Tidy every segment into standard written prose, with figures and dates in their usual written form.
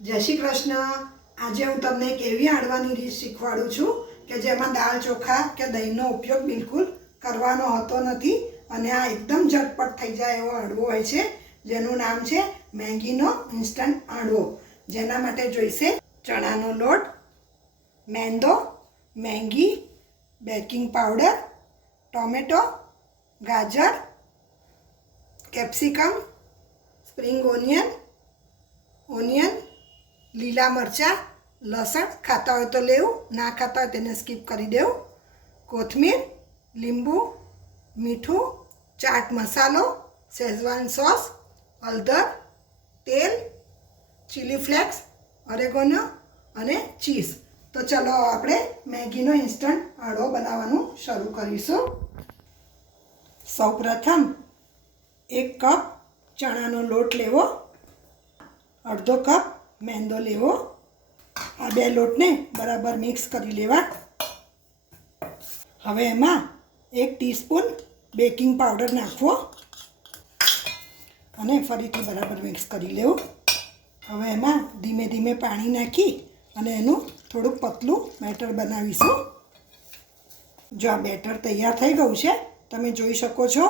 જય શ્રી કૃષ્ણ। આજે હું તમને એક એવી હાંડવાની રીત શીખવાડું છું કે જેમાં દાળ ચોખા કે દહીંનો ઉપયોગ બિલકુલ કરવાનો હોતો નથી અને આ એકદમ ઝટપટ થઈ જાય એવો હાંડવો હોય છે જેનું નામ છે મેગીનો ઇન્સ્ટન્ટ હાંડવો। જેના માટે જોઈશે ચણાનો લોટ, મેંદો, મેગી, બેકિંગ પાવડર, ટોમેટો, ગાજર, કેપ્સિકમ, સ્પ્રિંગ ઓનિયન, લીલા મરચાં, લસણ ખાતા હોય તો લેવું, ના ખાતા હોય તેને સ્કીપ કરી દેવું, કોથમીર, લીંબુ, મીઠું, ચાટ મસાલો, શેઝવાન સોસ, હળદર, તેલ, ચીલી ફ્લેક્સ, ઓરેગોનો અને ચીઝ। તો ચલો આપણે મેગીનો ઇન્સ્ટન્ટ હાંડવો બનાવવાનું શરૂ કરીશું। સૌપ્રથમ 1 કપ ચણાનો લોટ લેવો, અડધો કપ મેંદો લેવો। આ બે લોટને બરાબર મિક્સ કરી લેવા। હવે એમાં 1 ટીસ્પૂન બેકિંગ પાવડર નાખવો અને ફરીથી બરાબર મિક્સ કરી લેવું। હવે એમાં ધીમે ધીમે પાણી નાખી અને એનું થોડુંક પતલું બેટર બનાવીશું। જો આ બેટર તૈયાર થઈ ગયું છે, તમે જોઈ શકો છો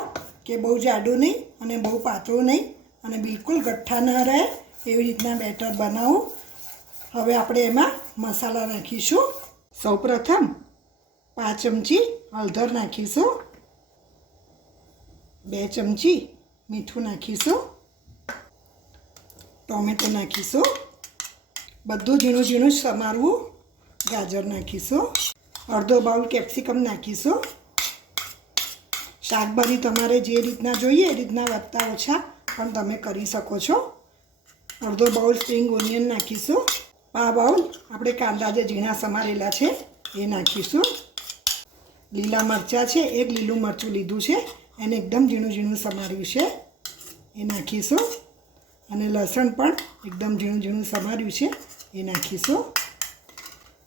કે બહુ જાડું નહીં અને બહુ પાતળું નહીં અને બિલકુલ ગઠ્ઠા ન રહે એવી રીતના બેટર બનાવું। હવે આપણે એમાં મસાલા નાખીશું। સૌપ્રથમ 5 ચમચી હળદર નાખીશું, 2 ચમચી મીઠું નાખીશું, ટોમેટો નાખીશું, બધું ઝીણું ઝીણું સમારવું, ગાજર નાખીશું, અડધો બાઉલ કેપ્સિકમ નાખીશું। શાકભાજી તમારે જે રીતના જોઈએ એ રીતના વધતા ઓછા પણ તમે કરી શકો છો। અડધો બાઉલ સ્પ્રિંગ ઓનિયન નાખીશું, પા બાઉલ આપણે કાંદા જે ઝીણા સમારેલા છે એ નાખીશું, લીલા મરચાં છે 1 લીલું મરચું લીધું છે એને એકદમ ઝીણું ઝીણું સમાર્યું છે એ નાખીશું અને લસણ પણ એકદમ ઝીણું ઝીણું સમાર્યું છે એ નાખીશું।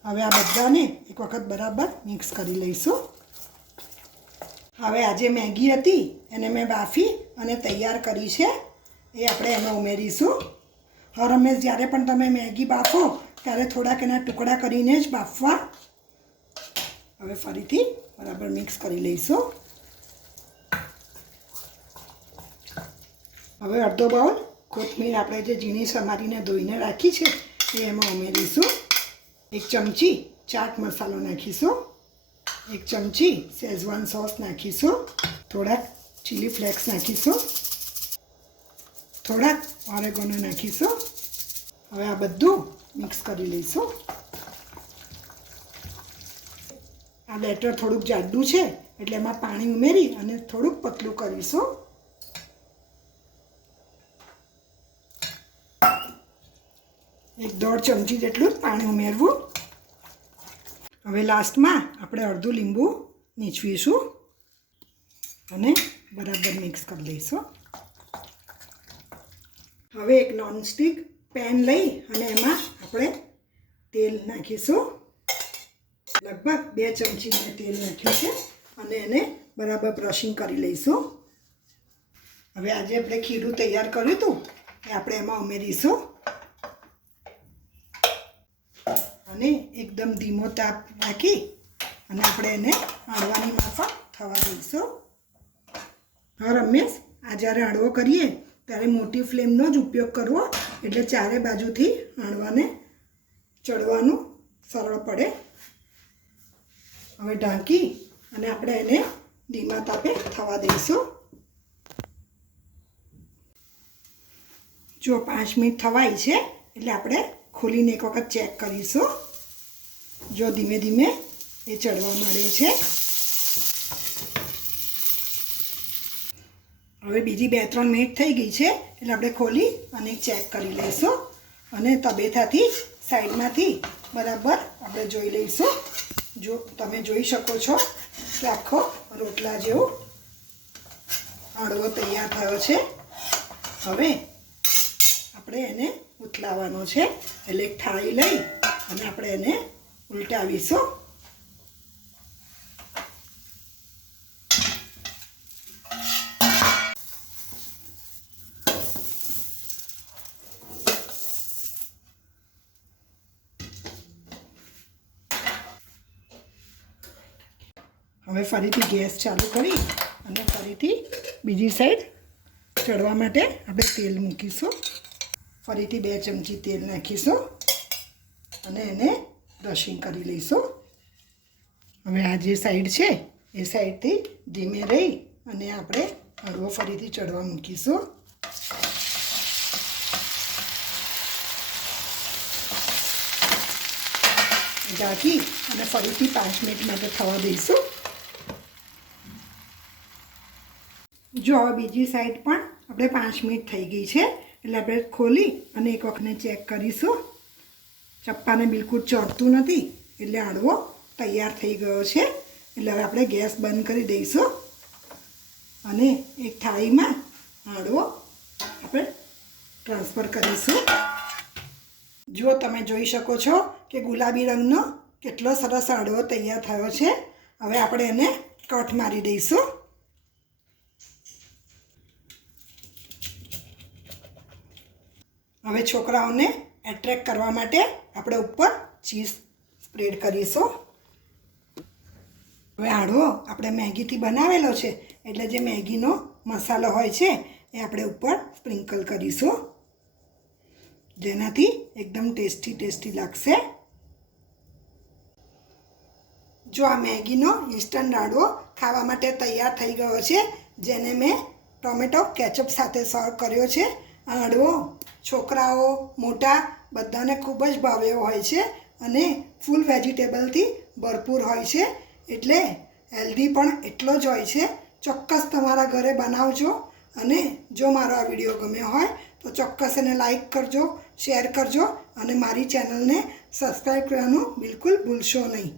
હવે આ બધાને એક વખત બરાબર મિક્સ કરી લઈશું। હવે આ જે મેગી હતી એને મેં બાફી અને તૈયાર કરી છે એ આપણે એમાં ઉમેરીશું। હર હંમેશ જ્યારે પણ તમે મેગી બાફો ત્યારે થોડાક એના ટુકડા કરીને જ બાફવા। હવે ફરીથી બરાબર મિક્સ કરી લઈશું। હવે અડધો બાઉલ કોથમીર આપણે જે ઝીણી સમારીને ધોઈને રાખી છે એ એમાં ઉમેરીશું। 1 ચમચી ચાટ મસાલો નાખીશું, 1 ચમચી શેઝવાન સોસ નાખીશું, થોડાક ચીલી ફ્લેક્સ નાખીશું, થોડાક ઓરેગોનો નાખીશું। હવે આ બધું મિક્સ કરી લઈશું। આ બેટર થોડુંક જાડું છે એટલે એમાં પાણી ઉમેરી અને થોડુંક પતલું કરીશું। 1.5 ચમચી જેટલું પાણી ઉમેરવું। હવે લાસ્ટમાં આપણે અડધું લીંબુ નીચવીશું અને બરાબર મિક્સ કરી લઈશું। હવે એક નોનસ્ટિક પેન લઈ અને એમાં આપણે તેલ નાખીશું। લગભગ 2 ચમચી મેં તેલ નાખ્યું છે અને એને બરાબર બ્રશિંગ કરી લઈશું। હવે આજે આપણે ખીરું તૈયાર કર્યું હતું એ આપણે એમાં ઉમેરીશું અને એકદમ ધીમો તાપ રાખી અને આપણે એને હાંડવાની માફક થવા દઈશું। હર હંમેશ આ જ્યારે હાંડવો કરીએ ત્યારે મોટી ફ્લેમનો જ ઉપયોગ કરવો એટલે ચારે બાજુથી હાંડવાને ચડવાનું સરળ પડે। હવે ઢાંકી અને આપણે એને ધીમા તાપે થવા દઈશું। જો 5 મિનિટ થવાય છે એટલે આપણે ખોલીને એક વખત ચેક કરીશું। જો ધીમે ધીમે એ ચડવા માંડે છે। હવે બીજી 2-3 મિનિટ થઈ ગઈ છે એટલે આપણે ખોલી અને ચેક કરી લઈશું અને તબેથાથી સાઈડમાંથી બરાબર આપણે જોઈ લઈશું। જો તમે જોઈ શકો છો કે આખો રોટલા જેવો હાંડવો તૈયાર થયો છે। હવે આપણે એને ઉથલાવવાનો છે એટલે એક થાળી લઈ અને આપણે એને ઉલટાવીશું। હવે ફરીથી ગેસ ચાલુ કરી અને ફરીથી બીજી સાઈડ ચડવા માટે આપણે તેલ મૂકીશું. ફરીથી 2 ચમચી તેલ નાખીશું અને એને બ્રશિંગ કરી લઈશું. હવે આ જે સાઈડ છે એ સાઈડથી ધીમે રહી અને આપણે હળવો ફરીથી ચડવા મૂકીશું. ઢાંકી અને ફરીથી 5 મિનિટ માટે થવા દઈશું. જો હવે બીજી સાઈડ પણ આપણે 5 મિનિટ થઈ ગઈ છે એટલે આપણે ખોલી અને એક વખત ચેક કરીશું. ચપ્પાને બિલકુલ ચડતું નથી એટલે હાંડવો તૈયાર થઈ ગયો છે. એટલે હવે આપણે ગેસ બંધ કરી દઈશું અને એક થાળીમાં હાંડવો આપણે ટ્રાન્સફર કરીશું. જો તમે જોઈ શકો છો કે ગુલાબી રંગનો કેટલો સરસ હાંડવો તૈયાર થયો છે. હવે આપણે એને કટ મારી દઈશું. હવે છોકરાઓને એટ્રેક્ટ કરવા માટે આપણે ઉપર ચીઝ સ્પ્રેડ કરીશું. હવે હાંડવો આપણે મેગીથી બનાવેલો છે એટલે જે મેગીનો મસાલો હોય છે એ આપણે ઉપર સ્પ્રિંકલ કરીશું, જેનાથી એકદમ ટેસ્ટી લાગશે. જો આ મેગીનો ઇન્સ્ટન્ટ હાંડવો ખાવા માટે તૈયાર થઈ ગયો છે, જેને મેં ટોમેટો કેચઅપ સાથે સર્વ કર્યો છે. આ હાંડવો છોકરાઓ મોટા બધાને ખૂબ જ ભાવે હોય છે અને ફૂલ વેજીટેબલથી ભરપૂર હોય છે એટલે હેલ્ધી પણ એટલો જ હોય છે. ચોક્કસ તમારા ઘરે બનાવજો અને જો મારો આ વિડીયો ગમ્યો હોય તો ચોક્કસ એને લાઈક કરજો, શેર કરજો અને મારી ચેનલને સબસ્ક્રાઈબ કરવાનું બિલકુલ ભૂલશો નહીં.